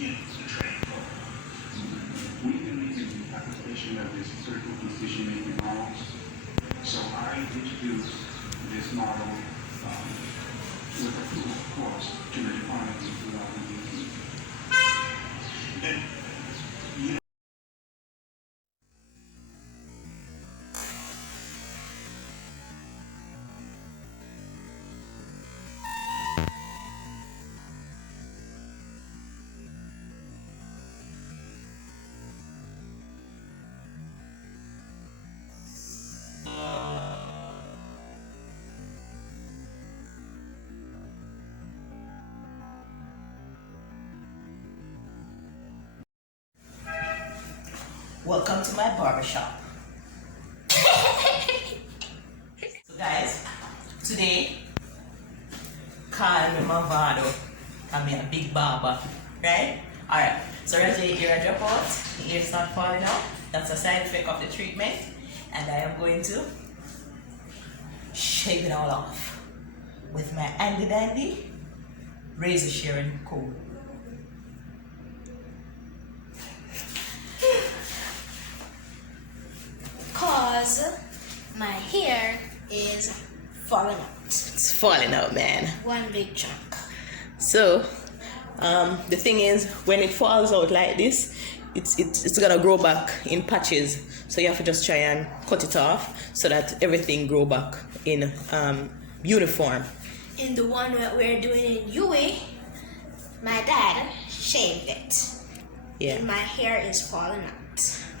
in the training protocol. We've been making application of this circle decision-making model. So I introduced this model with a proof of course to the department in 2018. And you Welcome to my barbershop. So guys, today, call me Mavado. I'm a big barber, right? Alright, so Raje, ear drop out, the ear start falling out. That's a side effect of the treatment. And I am going to shave it all off with my handy dandy razor shearing comb. Cause my hair is falling out. It's falling out, man. One big chunk. So, the thing is, when it falls out like this, it's gonna grow back in patches. So you have to just try and cut it off so that everything grow back in uniform. In the one that we're doing in UA, my dad shaved it. Yeah. And my hair is falling out.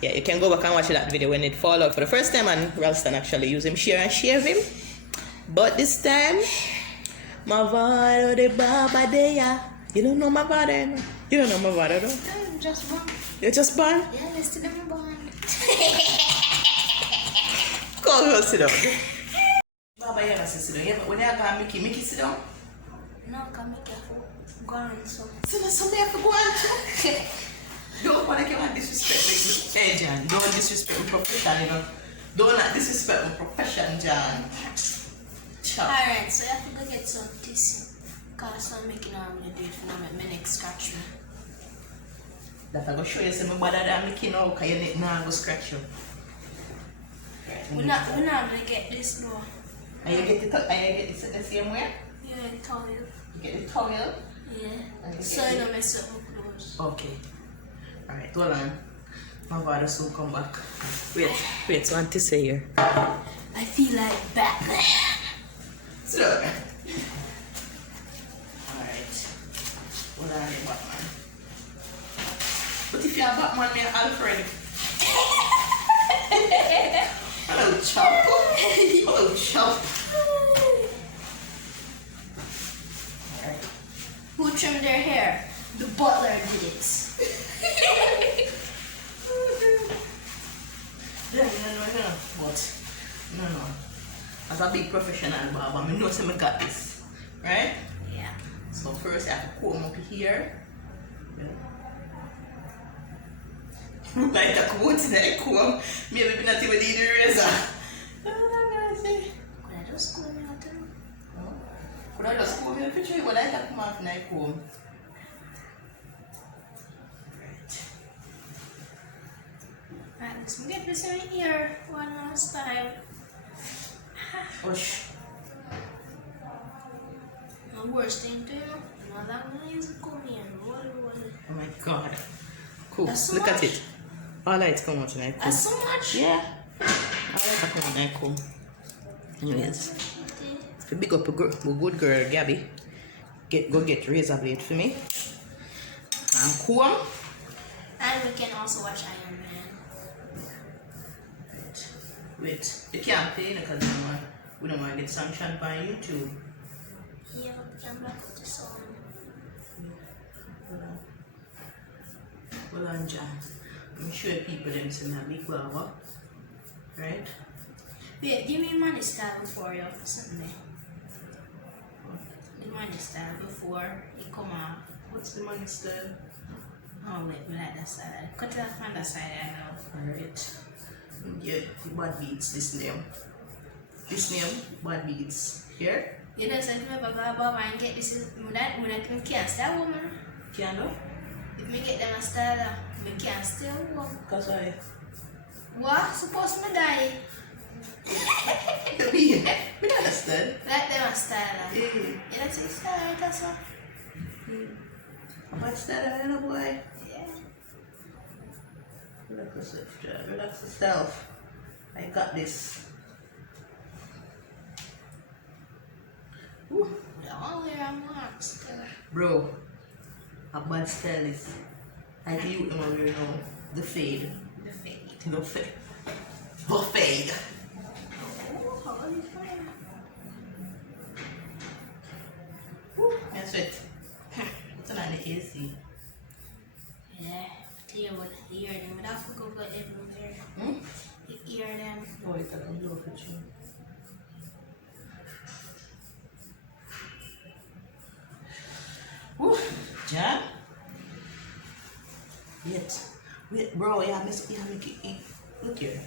Yeah, you can go back and watch that video when it fall out for the first time, and Ralston actually used him shear and shave him. But this time, Mavado the Baba there. You don't know Mavado, you don't know Mavado, though? I'm just born. You're just born? Yeah, let's still I'm born. Go sit down. Baba, you never sit down. When you have Mickey sit down? No, come be careful. Go on, so. So somebody have to go on too. Don't want to give a disrespect. Hey, John, don't disrespect my profession, you know. Don't not disrespect my profession, John. Alright, so you have to go get some tissue. Because I'm making all my do it for now, my neck scratch me. That I go show you some better than Mickey now, because your neck now go scratch you. We're not going to get this though. And you get it the same way? Yeah, towel. You get the towel? Yeah. So you don't mess up my clothes. Okay. Alright, hold on. My father soon come back. Wait, so Auntie say here. I feel like Batman. Sit down, man. Alright. Hold on, Batman. But if you're Batman, you're Alfred. Hello, Chop. Hello, Chop. Alright. Who trimmed their hair? The butler did it. No. As a big professional barber, I know I got this. Right? Yeah. So first I have to comb up here. Look like a coat in the comb. Maybe we not even need the razor. Could I just comb it out too? Could I just comb it? Picture what I can come out in the comb. Alright, let's get this in here one last time. Push. The worst thing to you, now that one is comb here. Roll. Oh my god. Cool. That's so Look much. at it. All lights come out in the comb. That's so much? Yeah. I like to come in the comb. Anyways. If you big up a good girl, Gabby, go get razor blade for me. And comb. And we can also watch Iron Man. Wait, you can't pay because we don't want to get sanctioned by YouTube. Yeah, but I'm back with this one. Hold on, John. I'm sure people them see a big barber. Right? Wait, give me money style before you Sunday. The money style before you come out. What's the money style? Oh wait, we like that side. Cut it off on that side I know. Alright. Yeah, bad beats this name. This name, bad beats. Here? You don't say to me, Baba, and get this. When I can't stand woman. Can do? If me get them a style, me can't stay home. Cause why? What? Suppose me die. We don't understand. Like them a style. Yeah. You don't see style, that's all. How much that I know, boy? Yeah. Relax yourself. I got this. Woo. Don't wear a mask. Bro, a bad stylist. I do you know you know the fade. The fade. The fade. The fade. Oh, how you fine? Woo. That's it. Turn on the AC. Yeah. Hear what hear them. But I forgot what everywhere. You hear them. Oh, it's a little for you. Woo. John? Wait, bro, yeah, make it eat. Look here.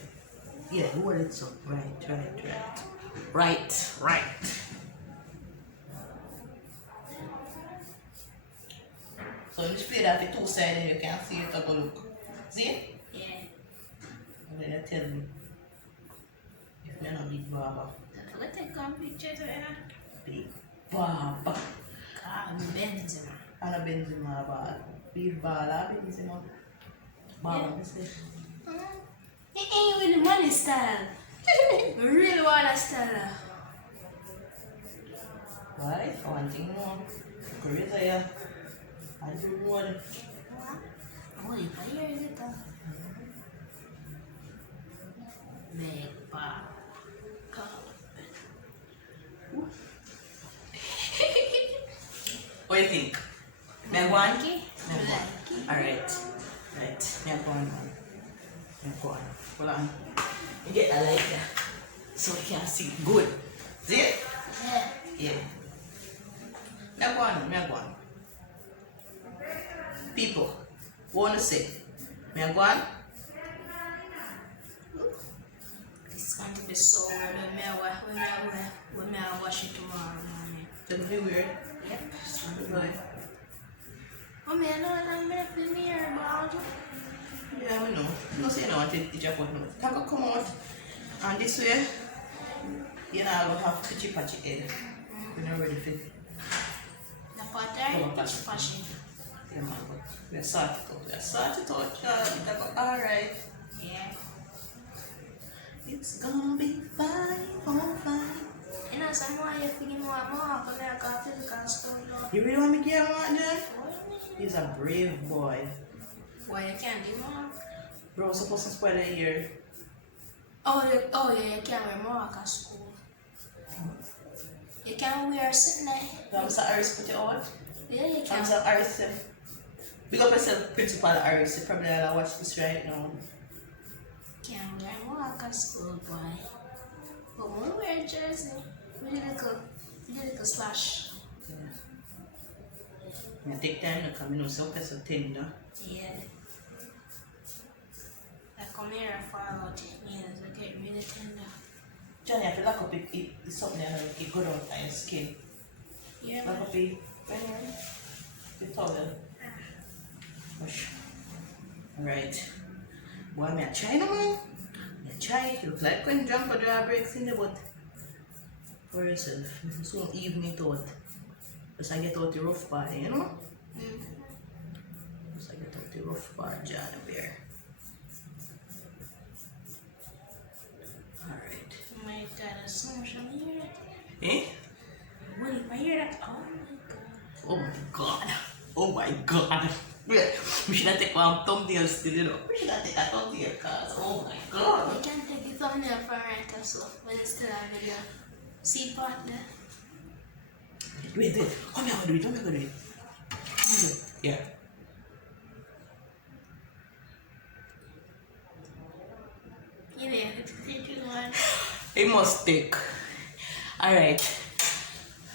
Yeah, hold it so. Right. So you split that the two sides and you can see it, have a look. See? Yeah. And then you tell me if you're not big barber. Don't forget to take some pictures of it. Big barber. God, Benzema. And a Benzema ball. Big baller, Benzema. Barber, Yeah. I say. It ain't with the money style. I really want a style. Why? For one thing more. Crazy, yeah. I do one. What? Oh, you can hear it. Big bar. What do you think? Me go on? Okay. Alright. Right. Me go on. Hold on. You get that light there. So we can see good. See it? Yeah. Yeah. Me go on. People, what wanna say? Me go on? It's going to be so weird when I wash it tomorrow morning. It's gonna be weird. Yep. It's gonna be good. Oh, man, I know I'm going to be near about it. Yeah, I know. No say no until the Japan knows. Can go come out and this way, you know, I will have to chip at your head. We're not ready for it. The butter is pushing. Yeah, man, but we're sorted out. Child. Alright. Yeah. It's gonna be fine, all fine. You know, someone you're thinking more because I got physical stuff now. You really want me to get him out there? He's a brave boy. Why you can't do more? Bro, supposed to spoil that ear. Oh, yeah, you can't wear more at school. You can't wear something like. I'm sorry, Iris put you out. Yeah, you I'm can't. sorry, Iris. Big up yourself, Principal Iris. You probably have to watch this right now. Can't wear more at school, boy. But when we wear a jersey, we did a little slash. Yeah. I take time to come in, so it's so tender. Yeah. I come here and fall out. Yeah, it's get really tender. Johnny, I feel lock up it's something that it good on your skin. Yeah, Lock man. up the towel. Push. Alright. Boy, me a try no man. Me a try. It looks like when jump or draw breaks in the butt. For yourself. So even it out. Just I get out the rough part, you know? Just I get out the rough part, Johnny Bear. Alright. Oh my god, there's so much on here. Eh? What if I hear that? Oh my god. Oh my god. Yeah. We should not take one thumbnail still, you know. We should not take a thumbnail cause oh my god. You can take the thumbnail for right so when it's still a video. See part there? Wait. How am I gonna do it? Yeah. Yeah, it's taking one. It must take. Alright.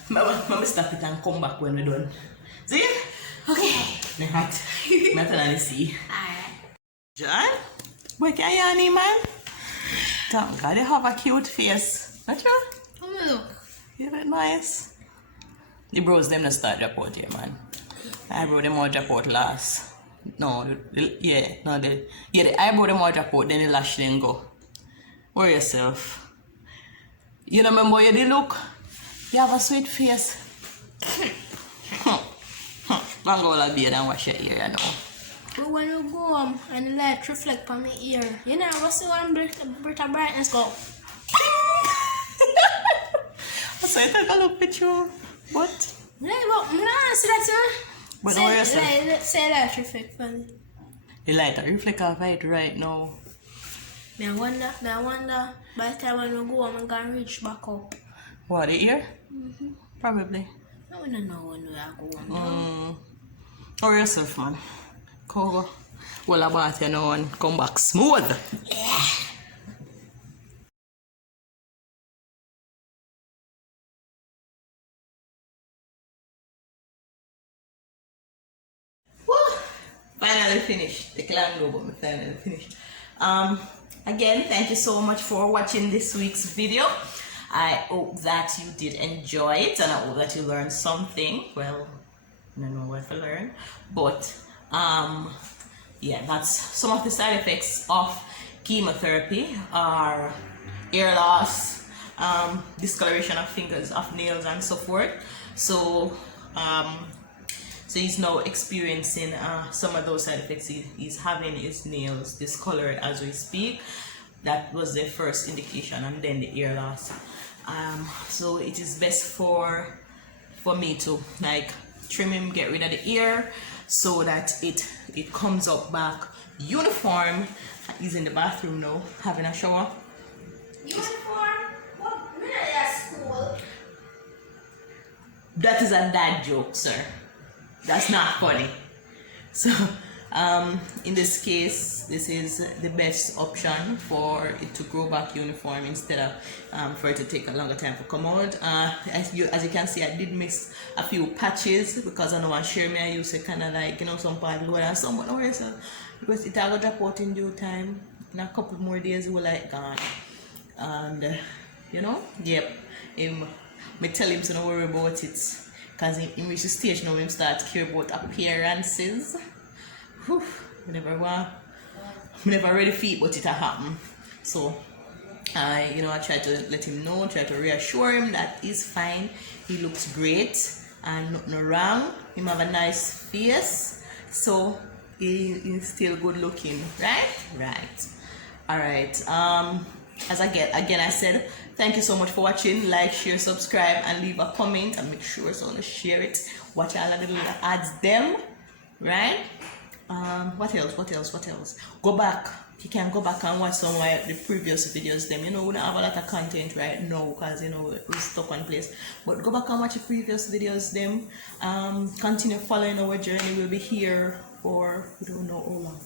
Mama stop it and come back when we're done. See? Okay. Right. Better than see. Alright. John? What can you honey, man? Thank God you have a cute face. Not you? Come look. You look nice. The bros them not start drop out here, man. I bro them all drop out last. No, the eyebrow them want to drop out, then the lash then go. Worry yourself. You know, remember you did look? You have a sweet face. Long go all beard and wash your ear, you know. But when you go home and the light reflect on my ear, you know, what's the one bit of brightness go? So you take a look at you. What? No, but no, see that, But don't worry yourself. Say light reflect for me. The light reflect off it right now. I wonder, by the time when we go home, I'm going to reach back up. What, the ear? Probably. I don't know when we are going. Worry yourself, man. Go. Well, about you know and come back smooth. Yeah. Finally finished. The clan go, but we finally finished. Again, thank you so much for watching this week's video. I hope that you did enjoy it and I hope that you learned something. Well, I don't know what to learn, but yeah, that's some of the side effects of chemotherapy are hair loss, discoloration of fingers, of nails, and so forth. So so he's now experiencing some of those side effects. He's having his nails discolored as we speak. That was the first indication, and then the hair loss. So it is best for me to like trim him, get rid of the hair, so that it comes up back uniform. He's in the bathroom now, having a shower. Uniform? What minute at school? That is a dad joke, sir. That's not funny. So in this case, this is the best option for it to grow back uniform instead of for it to take a longer time to come out. As you can see, I did miss a few patches because I know I share me. I used to kind of like, you know, some part lower and some lower, so because it will drop out in due time. In a couple more days, it will like gone. And you know, yep. Me tell him to don't worry about it. Because in reach the stage now, him start to care about appearances. Whew, I never ready for it, but it happen. So, I try to let him know, try to reassure him that he's fine. He looks great and nothing wrong. He have a nice face, so he's still good looking, right? Right. All right. As I said, thank you so much for watching. Like, share, subscribe, and leave a comment, and make sure so to share it. Watch all of the little ads them, right? What else? Go back. You can go back and watch some of the previous videos them. You know, we don't have a lot of content right now because, you know, we're stuck on place. But go back and watch the previous videos them. Continue following our journey. We'll be here for, we don't know how long.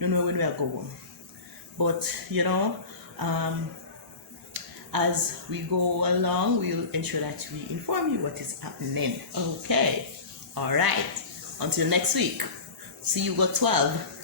Don't know when we are going. But, you know, as we go along, we'll ensure that we inform you what is happening. Okay. All right. Until next week. See you, go 12.